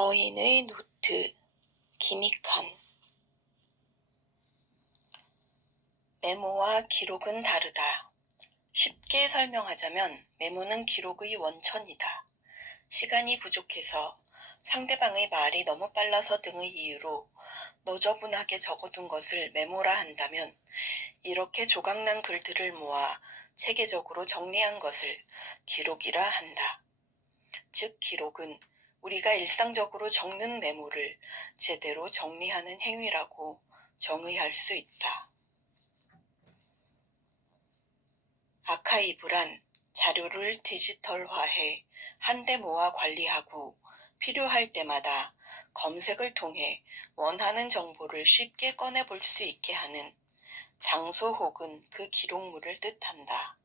거인의 노트 김익한 메모와 기록은 다르다. 쉽게 설명하자면 메모는 기록의 원천이다. 시간이 부족해서 상대방의 말이 너무 빨라서 등의 이유로 너저분하게 적어둔 것을 메모라 한다면 이렇게 조각난 글들을 모아 체계적으로 정리한 것을 기록이라 한다. 즉 기록은 우리가 일상적으로 적는 메모를 제대로 정리하는 행위라고 정의할 수 있다. 아카이브란 자료를 디지털화해 한데 모아 관리하고 필요할 때마다 검색을 통해 원하는 정보를 쉽게 꺼내 볼 수 있게 하는 장소 혹은 그 기록물을 뜻한다.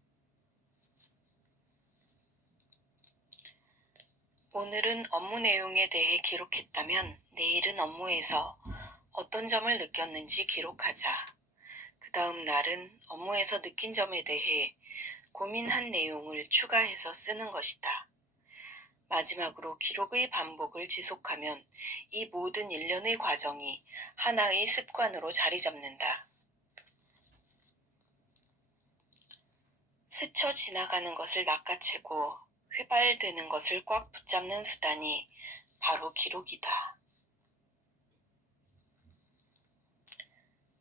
오늘은 업무 내용에 대해 기록했다면 내일은 업무에서 어떤 점을 느꼈는지 기록하자. 그 다음 날은 업무에서 느낀 점에 대해 고민한 내용을 추가해서 쓰는 것이다. 마지막으로 기록의 반복을 지속하면 이 모든 일련의 과정이 하나의 습관으로 자리 잡는다. 스쳐 지나가는 것을 낚아채고 휘발되는 것을 꽉 붙잡는 수단이 바로 기록이다.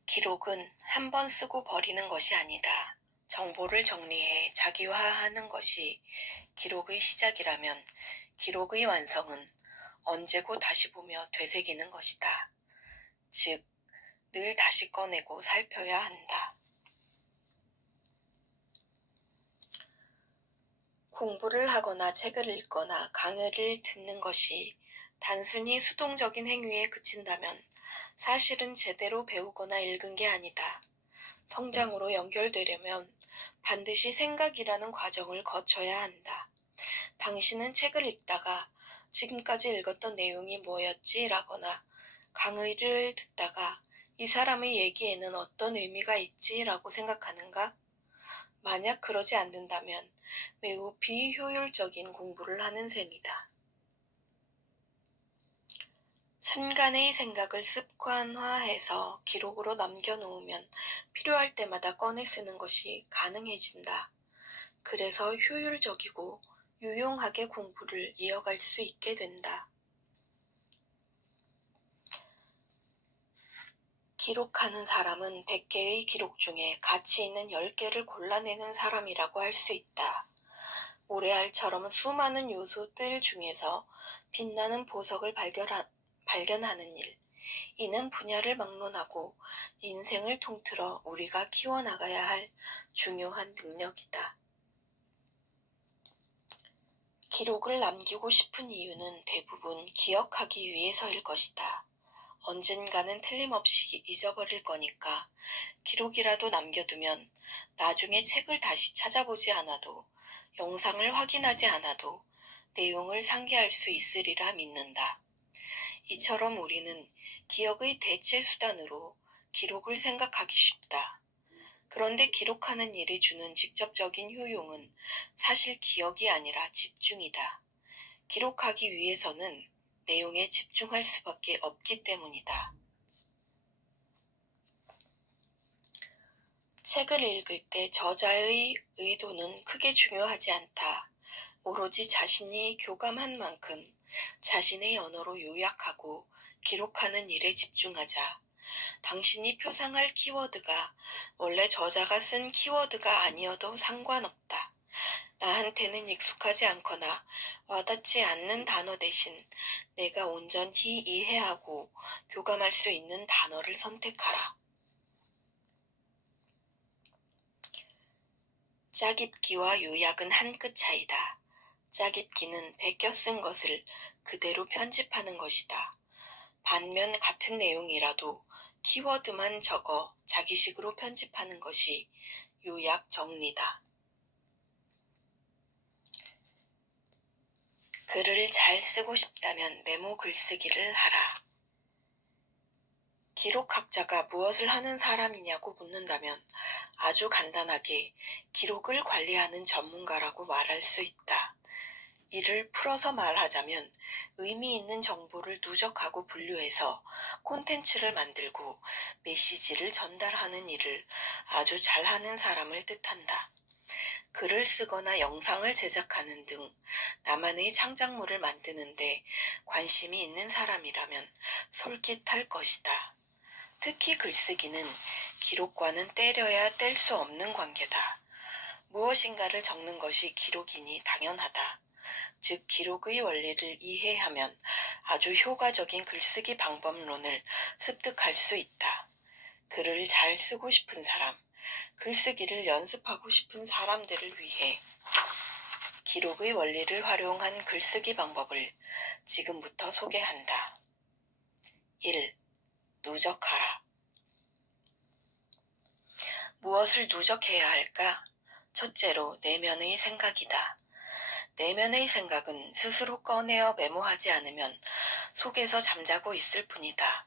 기록은 한 번 쓰고 버리는 것이 아니다. 정보를 정리해 자기화하는 것이 기록의 시작이라면 기록의 완성은 언제고 다시 보며 되새기는 것이다. 즉, 늘 다시 꺼내고 살펴야 한다. 공부를 하거나 책을 읽거나 강의를 듣는 것이 단순히 수동적인 행위에 그친다면 사실은 제대로 배우거나 읽은 게 아니다. 성장으로 연결되려면 반드시 생각이라는 과정을 거쳐야 한다. 당신은 책을 읽다가 지금까지 읽었던 내용이 뭐였지? 라거나 강의를 듣다가 이 사람의 얘기에는 어떤 의미가 있지? 라고 생각하는가? 만약 그러지 않는다면 매우 비효율적인 공부를 하는 셈이다. 순간의 생각을 습관화해서 기록으로 남겨놓으면 필요할 때마다 꺼내 쓰는 것이 가능해진다. 그래서 효율적이고 유용하게 공부를 이어갈 수 있게 된다. 기록하는 사람은 100개의 기록 중에 가치 있는 10개를 골라내는 사람이라고 할 수 있다. 모래알처럼 수많은 요소들 중에서 빛나는 보석을 발견하, 발견하는 일. 이는 분야를 막론하고 인생을 통틀어 우리가 키워나가야 할 중요한 능력이다. 기록을 남기고 싶은 이유는 대부분 기억하기 위해서일 것이다. 언젠가는 틀림없이 잊어버릴 거니까 기록이라도 남겨두면 나중에 책을 다시 찾아보지 않아도 영상을 확인하지 않아도 내용을 상기할 수 있으리라 믿는다. 이처럼 우리는 기억의 대체 수단으로 기록을 생각하기 쉽다. 그런데 기록하는 일이 주는 직접적인 효용은 사실 기억이 아니라 집중이다. 기록하기 위해서는 내용에 집중할 수밖에 없기 때문이다. 책을 읽을 때 저자의 의도는 크게 중요하지 않다. 오로지 자신이 교감한 만큼 자신의 언어로 요약하고 기록하는 일에 집중하자. 당신이 표상할 키워드가 원래 저자가 쓴 키워드가 아니어도 상관없다. 나한테는 익숙하지 않거나 와닿지 않는 단어 대신 내가 온전히 이해하고 교감할 수 있는 단어를 선택하라. 짜깁기와 요약은 한 끗 차이다. 짜깁기는 베껴 쓴 것을 그대로 편집하는 것이다. 반면 같은 내용이라도 키워드만 적어 자기식으로 편집하는 것이 요약 정리다. 글을 잘 쓰고 싶다면 메모 글쓰기를 하라. 기록학자가 무엇을 하는 사람이냐고 묻는다면 아주 간단하게 기록을 관리하는 전문가라고 말할 수 있다. 이를 풀어서 말하자면 의미 있는 정보를 누적하고 분류해서 콘텐츠를 만들고 메시지를 전달하는 일을 아주 잘하는 사람을 뜻한다. 글을 쓰거나 영상을 제작하는 등 나만의 창작물을 만드는데 관심이 있는 사람이라면 솔깃할 것이다. 특히 글쓰기는 기록과는 떼려야 뗄 수 없는 관계다. 무엇인가를 적는 것이 기록이니 당연하다. 즉, 기록의 원리를 이해하면 아주 효과적인 글쓰기 방법론을 습득할 수 있다. 글을 잘 쓰고 싶은 사람, 글쓰기를 연습하고 싶은 사람들을 위해 기록의 원리를 활용한 글쓰기 방법을 지금부터 소개한다. 1. 누적하라. 무엇을 누적해야 할까? 첫째로 내면의 생각이다. 내면의 생각은 스스로 꺼내어 메모하지 않으면 속에서 잠자고 있을 뿐이다.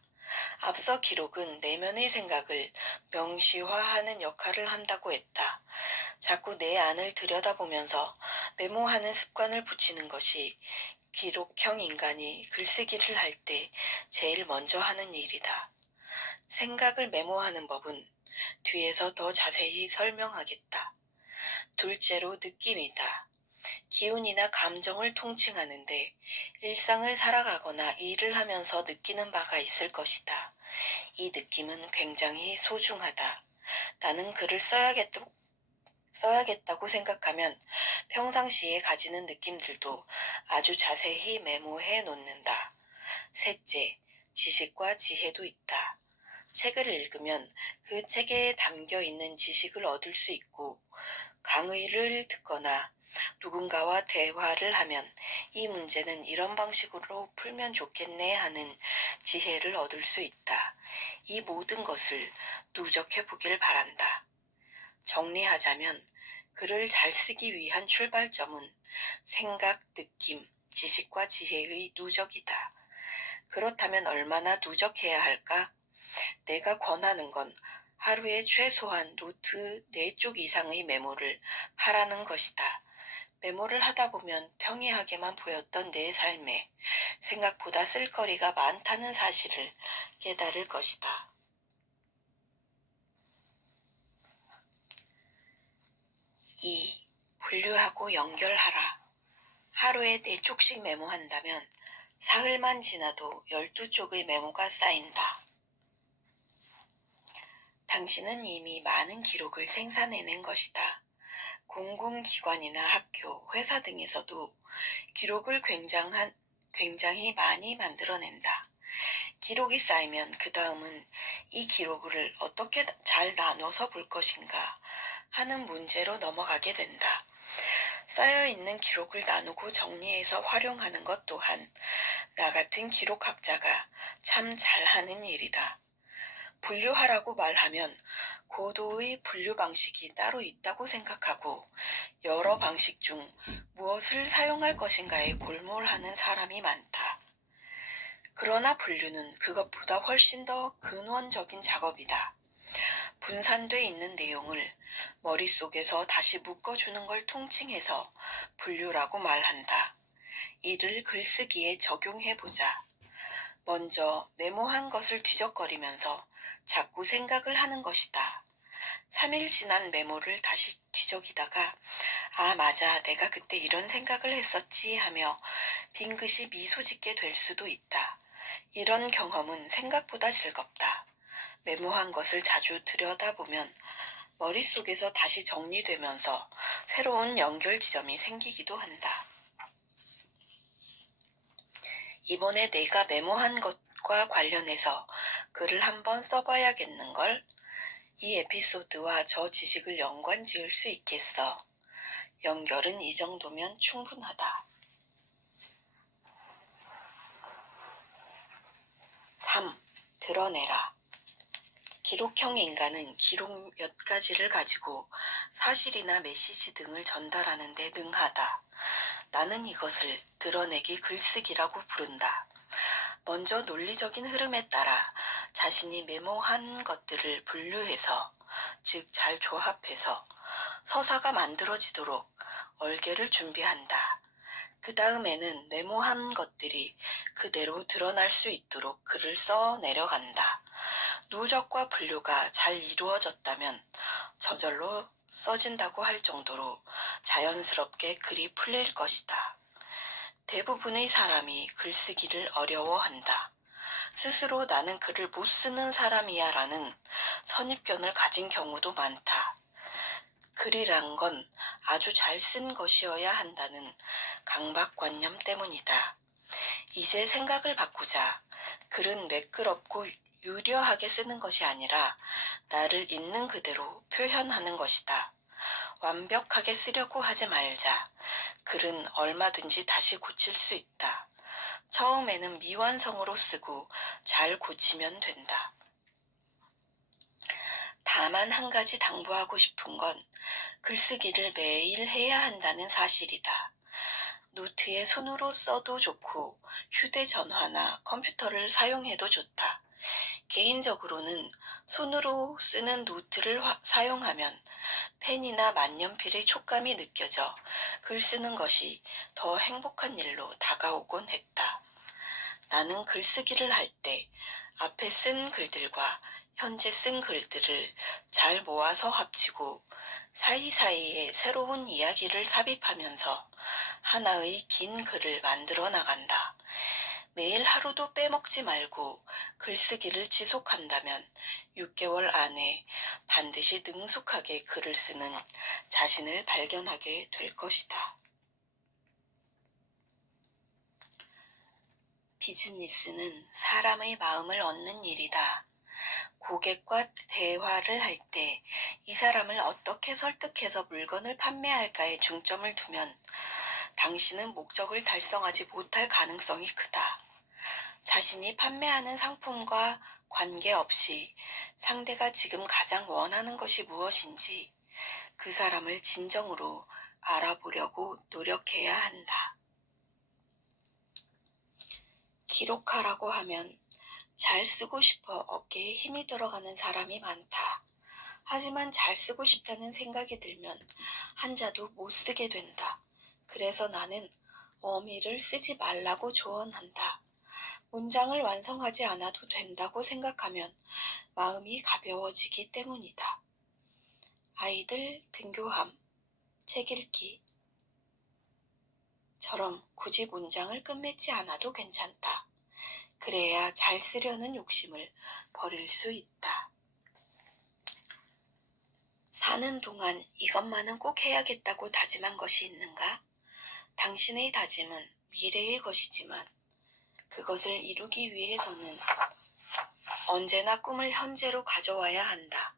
앞서 기록은 내면의 생각을 명시화하는 역할을 한다고 했다. 자꾸 내 안을 들여다보면서 메모하는 습관을 붙이는 것이 기록형 인간이 글쓰기를 할 때 제일 먼저 하는 일이다. 생각을 메모하는 법은 뒤에서 더 자세히 설명하겠다. 둘째로 느낌이다. 기운이나 감정을 통칭하는데 일상을 살아가거나 일을 하면서 느끼는 바가 있을 것이다. 이 느낌은 굉장히 소중하다. 나는 글을 써야겠다, 써야겠다고 생각하면 평상시에 가지는 느낌들도 아주 자세히 메모해 놓는다. 셋째, 지식과 지혜도 있다. 책을 읽으면 그 책에 담겨 있는 지식을 얻을 수 있고, 강의를 듣거나 누군가와 대화를 하면 이 문제는 이런 방식으로 풀면 좋겠네 하는 지혜를 얻을 수 있다. 이 모든 것을 누적해 보길 바란다. 정리하자면 글을 잘 쓰기 위한 출발점은 생각, 느낌, 지식과 지혜의 누적이다. 그렇다면 얼마나 누적해야 할까? 내가 권하는 건 하루에 최소한 노트 4쪽 이상의 메모를 하라는 것이다. 메모를 하다 보면 평이하게만 보였던 내 삶에 생각보다 쓸거리가 많다는 사실을 깨달을 것이다. 2. 분류하고 연결하라. 하루에 4쪽씩 메모한다면 사흘만 지나도 12쪽의 메모가 쌓인다. 당신은 이미 많은 기록을 생산해낸 것이다. 공공기관이나 학교, 회사 등에서도 기록을 굉장한, 굉장히 많이 만들어낸다. 기록이 쌓이면 그 다음은 이 기록을 어떻게 잘 나눠서 볼 것인가 하는 문제로 넘어가게 된다. 쌓여있는 기록을 나누고 정리해서 활용하는 것 또한 나 같은 기록학자가 참 잘하는 일이다. 분류하라고 말하면 고도의 분류 방식이 따로 있다고 생각하고 여러 방식 중 무엇을 사용할 것인가에 골몰하는 사람이 많다. 그러나 분류는 그것보다 훨씬 더 근원적인 작업이다. 분산돼 있는 내용을 머릿속에서 다시 묶어주는 걸 통칭해서 분류라고 말한다. 이를 글쓰기에 적용해보자. 먼저 메모한 것을 뒤적거리면서 자꾸 생각을 하는 것이다. 3일 지난 메모를 다시 뒤적이다가 아 맞아 내가 그때 이런 생각을 했었지 하며 빙긋이 미소 짓게 될 수도 있다. 이런 경험은 생각보다 즐겁다. 메모한 것을 자주 들여다보면 머릿속에서 다시 정리되면서 새로운 연결 지점이 생기기도 한다. 이번에 내가 메모한 것과 관련해서 글을 한번 써봐야겠는 걸? 이 에피소드와 저 지식을 연관 지을 수 있겠어. 연결은 이 정도면 충분하다. 3. 드러내라. 기록형 인간은 기록 몇 가지를 가지고 사실이나 메시지 등을 전달하는 데 능하다. 나는 이것을 드러내기 글쓰기라고 부른다. 먼저 논리적인 흐름에 따라 자신이 메모한 것들을 분류해서, 즉 잘 조합해서 서사가 만들어지도록 얼개를 준비한다. 그 다음에는 메모한 것들이 그대로 드러날 수 있도록 글을 써 내려간다. 누적과 분류가 잘 이루어졌다면 저절로 써진다고 할 정도로 자연스럽게 글이 풀릴 것이다. 대부분의 사람이 글쓰기를 어려워한다. 스스로 나는 글을 못 쓰는 사람이야 라는 선입견을 가진 경우도 많다. 글이란 건 아주 잘 쓴 것이어야 한다는 강박관념 때문이다. 이제 생각을 바꾸자. 글은 매끄럽고 유려하게 쓰는 것이 아니라 나를 있는 그대로 표현하는 것이다. 완벽하게 쓰려고 하지 말자. 글은 얼마든지 다시 고칠 수 있다. 처음에는 미완성으로 쓰고 잘 고치면 된다. 다만 한 가지 당부하고 싶은 건 글쓰기를 매일 해야 한다는 사실이다. 노트에 손으로 써도 좋고 휴대전화나 컴퓨터를 사용해도 좋다. 개인적으로는 손으로 쓰는 노트를 화- 사용하면 펜이나 만년필의 촉감이 느껴져 글 쓰는 것이 더 행복한 일로 다가오곤 했다. 나는 글쓰기를 할 때 앞에 쓴 글들과 현재 쓴 글들을 잘 모아서 합치고 사이사이에 새로운 이야기를 삽입하면서 하나의 긴 글을 만들어 나간다. 매일 하루도 빼먹지 말고 글쓰기를 지속한다면 6개월 안에 반드시 능숙하게 글을 쓰는 자신을 발견하게 될 것이다. 비즈니스는 사람의 마음을 얻는 일이다. 고객과 대화를 할 때 이 사람을 어떻게 설득해서 물건을 판매할까에 중점을 두면 당신은 목적을 달성하지 못할 가능성이 크다. 자신이 판매하는 상품과 관계없이 상대가 지금 가장 원하는 것이 무엇인지 그 사람을 진정으로 알아보려고 노력해야 한다. 기록하라고 하면 잘 쓰고 싶어 어깨에 힘이 들어가는 사람이 많다. 하지만 잘 쓰고 싶다는 생각이 들면 한자도 못 쓰게 된다. 그래서 나는 어미를 쓰지 말라고 조언한다. 문장을 완성하지 않아도 된다고 생각하면 마음이 가벼워지기 때문이다. 아이들 등교함, 책 읽기, 처럼 굳이 문장을 끝맺지 않아도 괜찮다. 그래야 잘 쓰려는 욕심을 버릴 수 있다. 사는 동안 이것만은 꼭 해야겠다고 다짐한 것이 있는가? 당신의 다짐은 미래의 것이지만 그것을 이루기 위해서는 언제나 꿈을 현재로 가져와야 한다.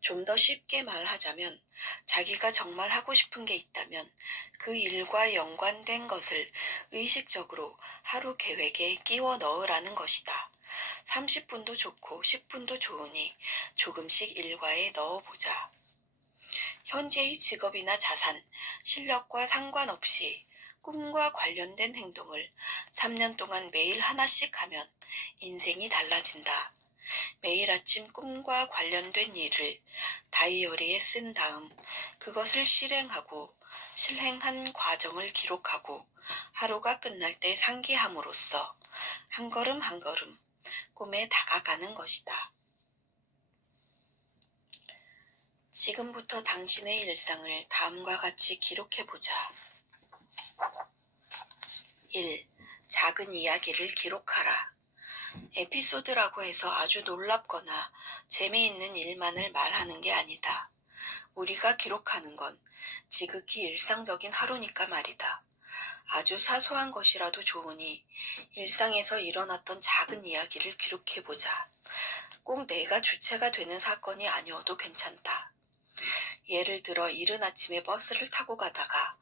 좀 더 쉽게 말하자면 자기가 정말 하고 싶은 게 있다면 그 일과 연관된 것을 의식적으로 하루 계획에 끼워 넣으라는 것이다. 30분도 좋고 10분도 좋으니 조금씩 일과에 넣어보자. 현재의 직업이나 자산, 실력과 상관없이 꿈과 관련된 행동을 3년 동안 매일 하나씩 하면 인생이 달라진다. 매일 아침 꿈과 관련된 일을 다이어리에 쓴 다음 그것을 실행하고 실행한 과정을 기록하고 하루가 끝날 때 상기함으로써 한 걸음 한 걸음 꿈에 다가가는 것이다. 지금부터 당신의 일상을 다음과 같이 기록해 보자. 1. 작은 이야기를 기록하라. 에피소드라고 해서 아주 놀랍거나 재미있는 일만을 말하는 게 아니다. 우리가 기록하는 건 지극히 일상적인 하루니까 말이다. 아주 사소한 것이라도 좋으니 일상에서 일어났던 작은 이야기를 기록해보자. 꼭 내가 주체가 되는 사건이 아니어도 괜찮다. 예를 들어 이른 아침에 버스를 타고 가다가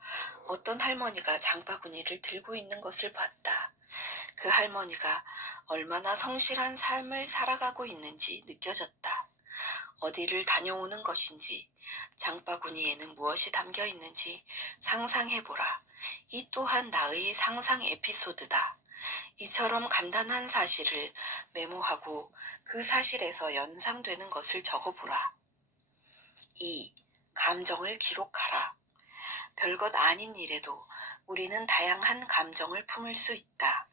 어떤 할머니가 장바구니를 들고 있는 것을 봤다. 그 할머니가 얼마나 성실한 삶을 살아가고 있는지 느껴졌다. 어디를 다녀오는 것인지, 장바구니에는 무엇이 담겨 있는지 상상해보라. 이 또한 나의 상상 에피소드다. 이처럼 간단한 사실을 메모하고 그 사실에서 연상되는 것을 적어보라. 2. 감정을 기록하라. 별것 아닌 일에도 우리는 다양한 감정을 품을 수 있다.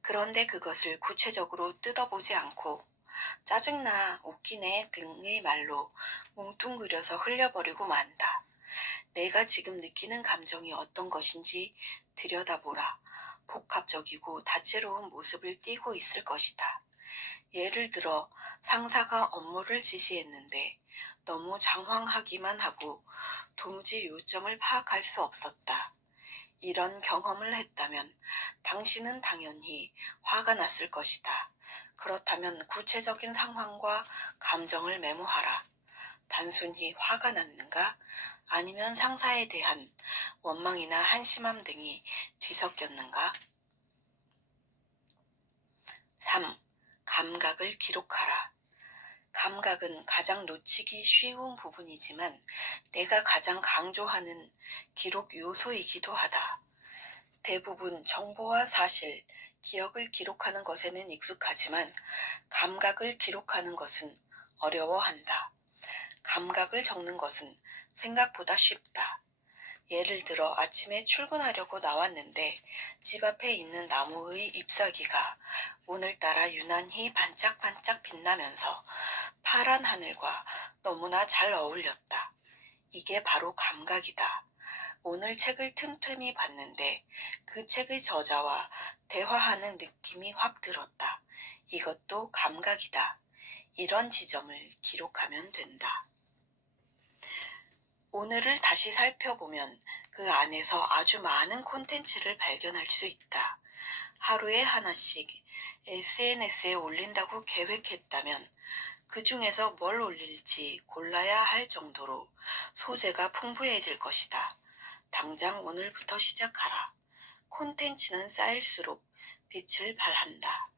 그런데 그것을 구체적으로 뜯어보지 않고 짜증나, 웃기네 등의 말로 뭉뚱그려서 흘려버리고 만다. 내가 지금 느끼는 감정이 어떤 것인지 들여다보라. 복합적이고 다채로운 모습을 띠고 있을 것이다. 예를 들어 상사가 업무를 지시했는데 너무 장황하기만 하고 도무지 요점을 파악할 수 없었다. 이런 경험을 했다면 당신은 당연히 화가 났을 것이다. 그렇다면 구체적인 상황과 감정을 메모하라. 단순히 화가 났는가? 아니면 상사에 대한 원망이나 한심함 등이 뒤섞였는가? 3. 감각을 기록하라. 감각은 가장 놓치기 쉬운 부분이지만 내가 가장 강조하는 기록 요소이기도 하다. 대부분 정보와 사실, 기억을 기록하는 것에는 익숙하지만 감각을 기록하는 것은 어려워한다. 감각을 적는 것은 생각보다 쉽다. 예를 들어 아침에 출근하려고 나왔는데 집 앞에 있는 나무의 잎사귀가 오늘따라 유난히 반짝반짝 빛나면서 파란 하늘과 너무나 잘 어울렸다. 이게 바로 감각이다. 오늘 책을 틈틈이 봤는데 그 책의 저자와 대화하는 느낌이 확 들었다. 이것도 감각이다. 이런 지점을 기록하면 된다. 오늘을 다시 살펴보면 그 안에서 아주 많은 콘텐츠를 발견할 수 있다. 하루에 하나씩 SNS에 올린다고 계획했다면 그 중에서 뭘 올릴지 골라야 할 정도로 소재가 풍부해질 것이다. 당장 오늘부터 시작하라. 콘텐츠는 쌓일수록 빛을 발한다.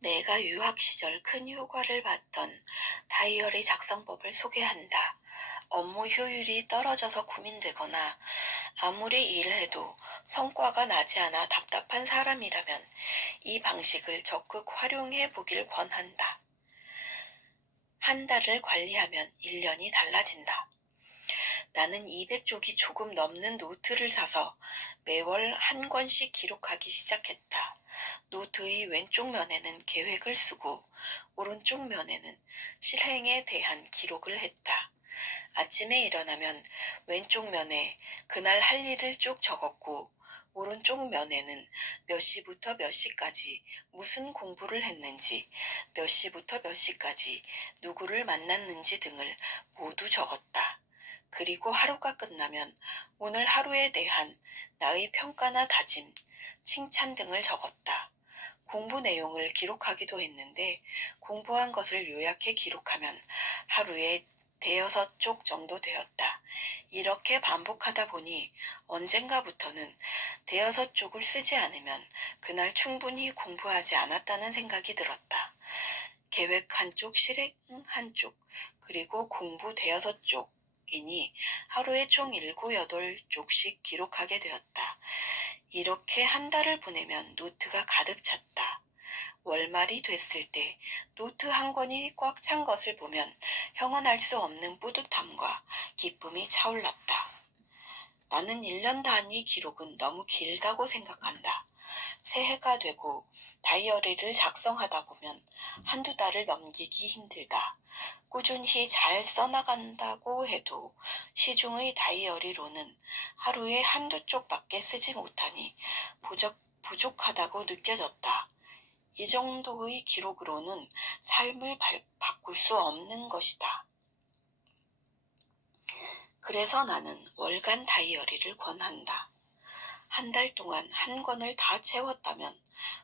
내가 유학 시절 큰 효과를 봤던 다이어리 작성법을 소개한다. 업무 효율이 떨어져서 고민되거나 아무리 일해도 성과가 나지 않아 답답한 사람이라면 이 방식을 적극 활용해 보길 권한다. 한 달을 관리하면 1년이 달라진다. 나는 200쪽이 조금 넘는 노트를 사서 매월 한 권씩 기록하기 시작했다. 노트의 왼쪽 면에는 계획을 쓰고 오른쪽 면에는 실행에 대한 기록을 했다. 아침에 일어나면 왼쪽 면에 그날 할 일을 쭉 적었고 오른쪽 면에는 몇 시부터 몇 시까지 무슨 공부를 했는지, 몇 시부터 몇 시까지 누구를 만났는지 등을 모두 적었다. 그리고 하루가 끝나면 오늘 하루에 대한 나의 평가나 다짐, 칭찬 등을 적었다. 공부 내용을 기록하기도 했는데 공부한 것을 요약해 기록하면 하루에 대여섯 쪽 정도 되었다. 이렇게 반복하다 보니 언젠가부터는 대여섯 쪽을 쓰지 않으면 그날 충분히 공부하지 않았다는 생각이 들었다. 계획 한쪽, 실행 한쪽, 그리고 공부 대여섯 쪽, 이니 하루에 총 7, 8쪽씩 기록하게 되었다. 이렇게 한 달을 보내면 노트가 가득 찼다. 월말이 됐을 때 노트 한 권이 꽉 찬 것을 보면 형언할 수 없는 뿌듯함과 기쁨이 차올랐다. 나는 1년 단위 기록은 너무 길다고 생각한다. 새해가 되고 다이어리를 작성하다 보면 한두 달을 넘기기 힘들다. 꾸준히 잘 써나간다고 해도 시중의 다이어리로는 하루에 한두 쪽밖에 쓰지 못하니 부족, 부족하다고 느껴졌다. 이 정도의 기록으로는 삶을 발, 바꿀 수 없는 것이다. 그래서 나는 월간 다이어리를 권한다. 한 달 동안 한 권을 다 채웠다면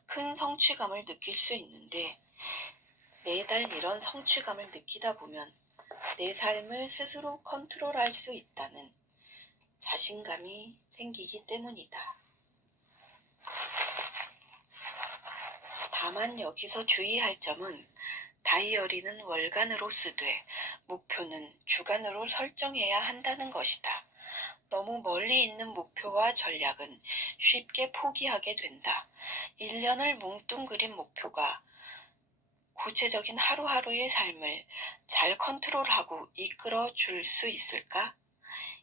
큰 성취감을 느낄 수 있는데 매달 이런 성취감을 느끼다 보면 내 삶을 스스로 컨트롤할 수 있다는 자신감이 생기기 때문이다. 다만 여기서 주의할 점은 다이어리는 월간으로 쓰되 목표는 주간으로 설정해야 한다는 것이다. 너무 멀리 있는 목표와 전략은 쉽게 포기하게 된다. 1년을 뭉뚱그린 목표가 구체적인 하루하루의 삶을 잘 컨트롤하고 이끌어 줄 수 있을까?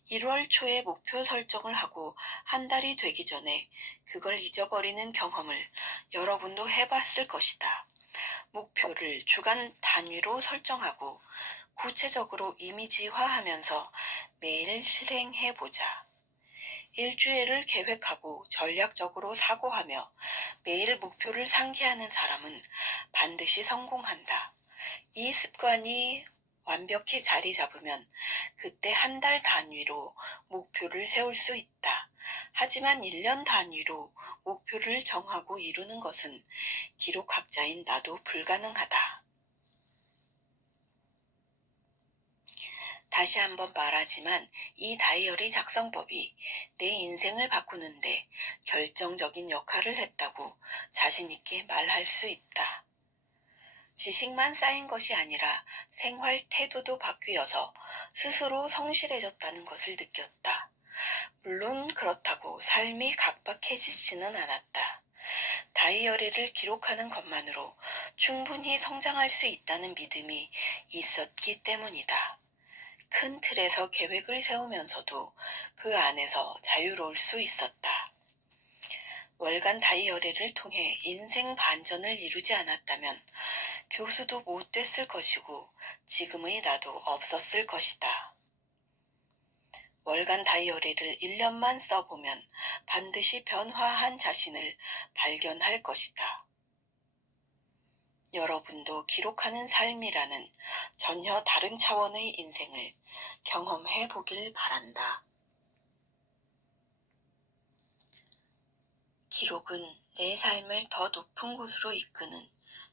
1월 초에 목표 설정을 하고 한 달이 되기 전에 그걸 잊어버리는 경험을 여러분도 해봤을 것이다. 목표를 주간 단위로 설정하고 구체적으로 이미지화하면서 매일 실행해 보자. 일주일을 계획하고 전략적으로 사고하며 매일 목표를 상기하는 사람은 반드시 성공한다. 이 습관이 완벽히 자리 잡으면 그때 한 달 단위로 목표를 세울 수 있다. 하지만 1년 단위로 목표를 정하고 이루는 것은 기록학자인 나도 불가능하다. 다시 한번 말하지만 이 다이어리 작성법이 내 인생을 바꾸는데 결정적인 역할을 했다고 자신있게 말할 수 있다. 지식만 쌓인 것이 아니라 생활 태도도 바뀌어서 스스로 성실해졌다는 것을 느꼈다. 물론 그렇다고 삶이 각박해지지는 않았다. 다이어리를 기록하는 것만으로 충분히 성장할 수 있다는 믿음이 있었기 때문이다. 큰 틀에서 계획을 세우면서도 그 안에서 자유로울 수 있었다. 월간 다이어리를 통해 인생 반전을 이루지 않았다면 교수도 못 됐을 것이고 지금의 나도 없었을 것이다. 월간 다이어리를 1년만 써보면 반드시 변화한 자신을 발견할 것이다. 여러분도 기록하는 삶이라는 전혀 다른 차원의 인생을 경험해 보길 바란다. 기록은 내 삶을 더 높은 곳으로 이끄는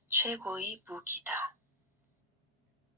최고의 무기다.